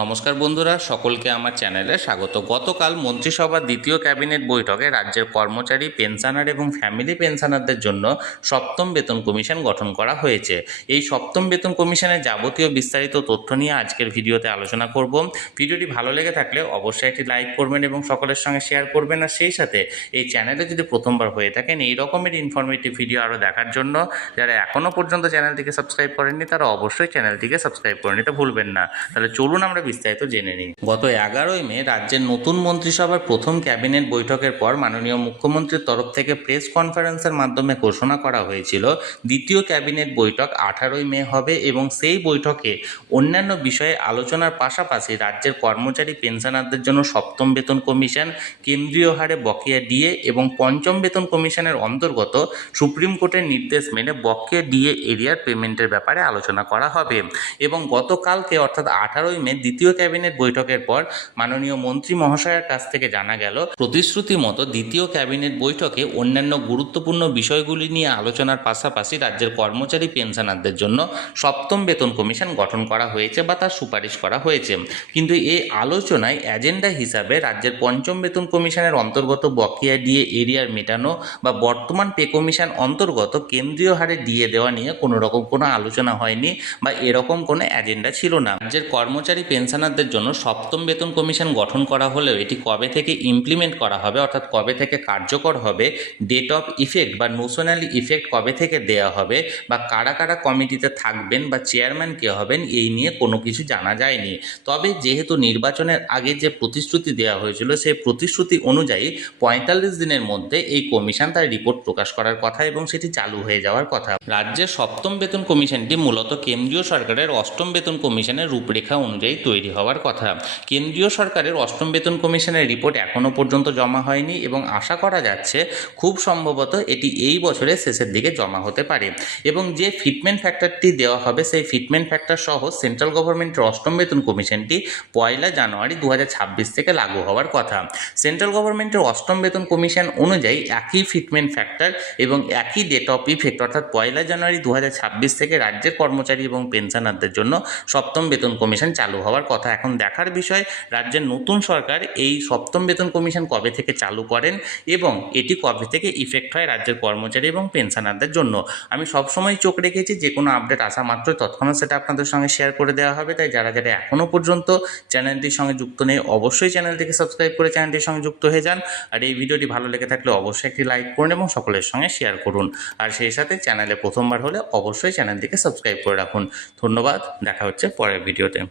নমস্কার বন্ধুরা, সকলকে আমার চ্যানেলে স্বাগত। গতকাল মন্ত্রিসভার দ্বিতীয় ক্যাবিনেট বৈঠকে রাজ্যের কর্মচারী, পেনশনার এবং ফ্যামিলি পেনশনারদের জন্য সপ্তম বেতন কমিশন গঠন করা হয়েছে। এই সপ্তম বেতন কমিশনের যাবতীয় বিস্তারিত তথ্য নিয়ে আজকের ভিডিওতে আলোচনা করব। ভিডিওটি ভালো লেগে থাকলে অবশ্যই একটি লাইক করবেন এবং সকলের সঙ্গে শেয়ার করবেন। আর সেই সাথে এই চ্যানেলে যদি প্রথমবার হয়ে থাকেন এই রকমের ইনফরমেটিভ ভিডিও আরও দেখার জন্য যারা এখনও পর্যন্ত চ্যানেলটিকে সাবস্ক্রাইব করেননি তারা অবশ্যই চ্যানেলটিকে সাবস্ক্রাইব করে নিতে ভুলবেন না। তাহলে চলুন আমরা বিস্তারিত জেনে নিই। গত 11ই মে রাজ্যের নতুন মন্ত্রিসভার প্রথম ক্যাবিনেট বৈঠকের পর মাননীয় মুখ্যমন্ত্রীর তরফ থেকে প্রেস কনফারেন্সের মাধ্যমে ঘোষণা করা হয়েছিল দ্বিতীয় ক্যাবিনেট বৈঠক 18ই মে হবে এবং সেই বৈঠকে অন্যান্য বিষয়ে আলোচনার পাশাপাশি রাজ্যের কর্মচারী পেনশনারদের জন্য সপ্তম বেতন কমিশন, কেন্দ্রীয় হারে বকেয়া ডিএ এবং পঞ্চম বেতন কমিশনের অন্তর্গত সুপ্রিম কোর্টের নির্দেশ মেনে বকেয়া ডিএ এরিয়ার পেমেন্টের ব্যাপারে আলোচনা করা হবে। এবং গতকালকে অর্থাৎ 18ই মে দ্বিতীয় ক্যাবিনেট বৈঠকের পর মাননীয় মন্ত্রী মহাশয়ের কাছ থেকে জানা গেল প্রতিশ্রুতি মতো দ্বিতীয় ক্যাবিনেট বৈঠকে অন্যান্য গুরুত্বপূর্ণ বিষয়গুলি নিয়ে আলোচনার পাশাপাশি রাজ্যের কর্মচারী পেনশনারদের জন্য সপ্তম বেতন কমিশন গঠন করা হয়েছে বা তার সুপারিশ করা হয়েছে। কিন্তু এই আলোচনায় এজেন্ডা হিসাবে রাজ্যের পঞ্চম বেতন কমিশনের অন্তর্গত বকেয়া ডিএ এরিয়ার মেটানো বা বর্তমান পে কমিশন অন্তর্গত কেন্দ্রীয় হারে ডিএ দেওয়া নিয়ে কোনো রকম কোনো আলোচনা হয়নি বা এরকম কোনো এজেন্ডা ছিল না। রাজ্যের কর্মচারী পেনশনারদের জন্য সপ্তম বেতন কমিশন গঠন করা হলেও এটি কবে থেকে ইমপ্লিমেন্ট করা হবে অর্থাৎ কবে থেকে কার্যকর হবে, ডেট অফ ইফেক্ট বা নোশনালি ইফেক্ট কবে থেকে দেওয়া হবে বা কারা কারা কমিটিতে থাকবেন বা চেয়ারম্যান কে হবেন এই নিয়ে কোনো কিছু জানা যায়নি। তবে যেহেতু নির্বাচনের আগে যে প্রতিশ্রুতি দেওয়া হয়েছিল সেই প্রতিশ্রুতি অনুযায়ী 45 দিনের মধ্যে এই কমিশন তার রিপোর্ট প্রকাশ করার কথা এবং সেটি চালু হয়ে যাওয়ার কথা। রাজ্যের সপ্তম বেতন কমিশনটি মূলত কেন্দ্রীয় সরকারের অষ্টম বেতন কমিশনের রূপরেখা অনুযায়ী তৈরি হওয়ার কথা। কেন্দ্রীয় সরকারের অষ্টম বেতন কমিশনের রিপোর্ট এখনও পর্যন্ত জমা হয়নি এবং আশা করা যাচ্ছে খুব সম্ভবত এটি এই বছরের শেষের দিকে জমা হতে পারে। এবং যে ফিটমেন্ট ফ্যাক্টরটি দেওয়া হবে সেই ফিটমেন্ট ফ্যাক্টর সহ সেন্ট্রাল গভর্নমেন্টের অষ্টম বেতন কমিশনটি 1 জানুয়ারি 2026 থেকে লাগু হওয়ার কথা। সেন্ট্রাল গভর্নমেন্টের অষ্টম বেতন কমিশন অনুযায়ী একই ফিটমেন্ট ফ্যাক্টর এবং একই ডেট অফ ইফেক্ট অর্থাৎ 1 জানুয়ারি 2026 থেকে রাজ্যের কর্মচারী এবং পেনশনারদের জন্য সপ্তম বেতন কমিশন চালু হওয়ার কথা। এখন দেখার বিষয় রাজ্যের নতুন সরকার এই সপ্তম বেতন কমিশন কবে থেকে চালু করেন এবং এটি কবে থেকে ইফেক্ট হয় রাজ্যের কর্মচারী এবং পেনশনারদের জন্য। আমি সবসময় চোখ রেখেছি যে কোনো আপডেট আসা মাত্রই তৎক্ষণাৎ সেটা আপনাদের সঙ্গে শেয়ার করে দেওয়া হবে। তাই যারা যারা এখনও পর্যন্ত চ্যানেলটির সঙ্গে যুক্ত নেই অবশ্যই চ্যানেলটিকে সাবস্ক্রাইব করে চ্যানেলটির সঙ্গে যুক্ত হয়ে যান। আর এই ভিডিওটি ভালো লেগে থাকলে অবশ্যই একটি লাইক করুন এবং সকলের সঙ্গে শেয়ার করুন। আর সেই সাথে চ্যানেলে প্রথমবার হলে অবশ্যই চ্যানেলটিকে সাবস্ক্রাইব করে রাখুন। ধন্যবাদ, দেখা হচ্ছে পরের ভিডিওতে।